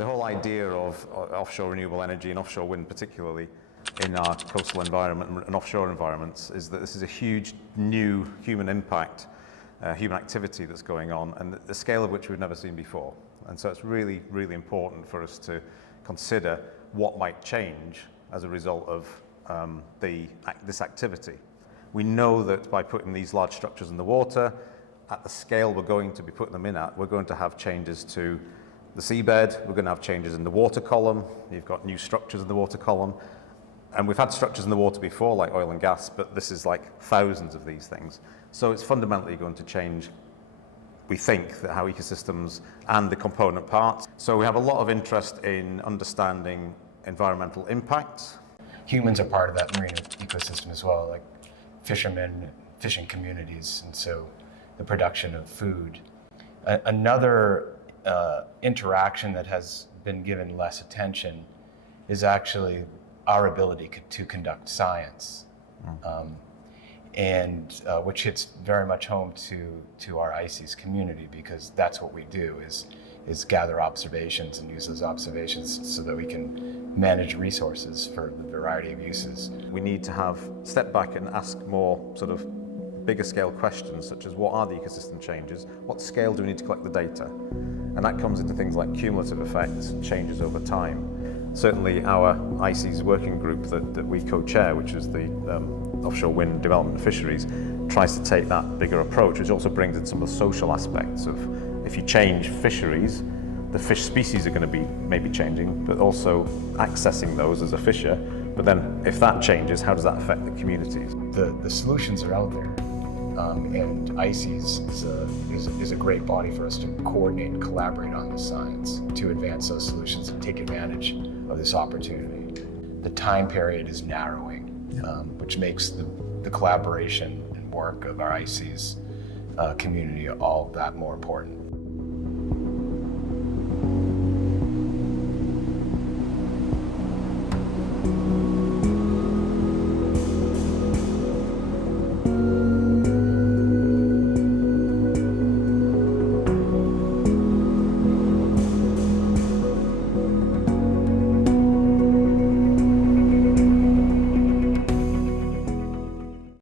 The whole idea of offshore renewable energy and offshore wind particularly in our coastal environment and offshore environments is that this is a huge new human impact, human activity that's going on, and the scale of which we've never seen before. And so it's really, really important for us to consider what might change as a result of this activity. We know that by putting these large structures in the water, at the scale we're going to be putting them in at, we're going to have changes to the seabed, we're going to have changes in the water column, you've got new structures in the water column, and we've had structures in the water before like oil and gas, but this is like thousands of these things. So it's fundamentally going to change, we think, how ecosystems and the component parts. So we have a lot of interest in understanding environmental impacts. Humans are part of that marine ecosystem as well, like fishermen, fishing communities, and so the production of food. Another interaction that has been given less attention is actually our ability to conduct science, and which hits very much home to our ICES community, because that's what we do is gather observations and use those observations so that we can manage resources for the variety of uses. We need to step back and ask more sort of bigger scale questions, such as what are the ecosystem changes, what scale do we need to collect the data? And that comes into things like cumulative effects, changes over time. Certainly our ICES working group that we co-chair, which is the Offshore Wind Development and Fisheries, tries to take that bigger approach, which also brings in some of the social aspects of if you change fisheries, the fish species are going to be maybe changing, but also accessing those as a fisher. But then if that changes, how does that affect the communities? The solutions are out there, and ICES is a great body for us to coordinate and collaborate on this science to advance those solutions and take advantage of this opportunity. The time period is narrowing, which makes the collaboration and work of our ICES community all that more important.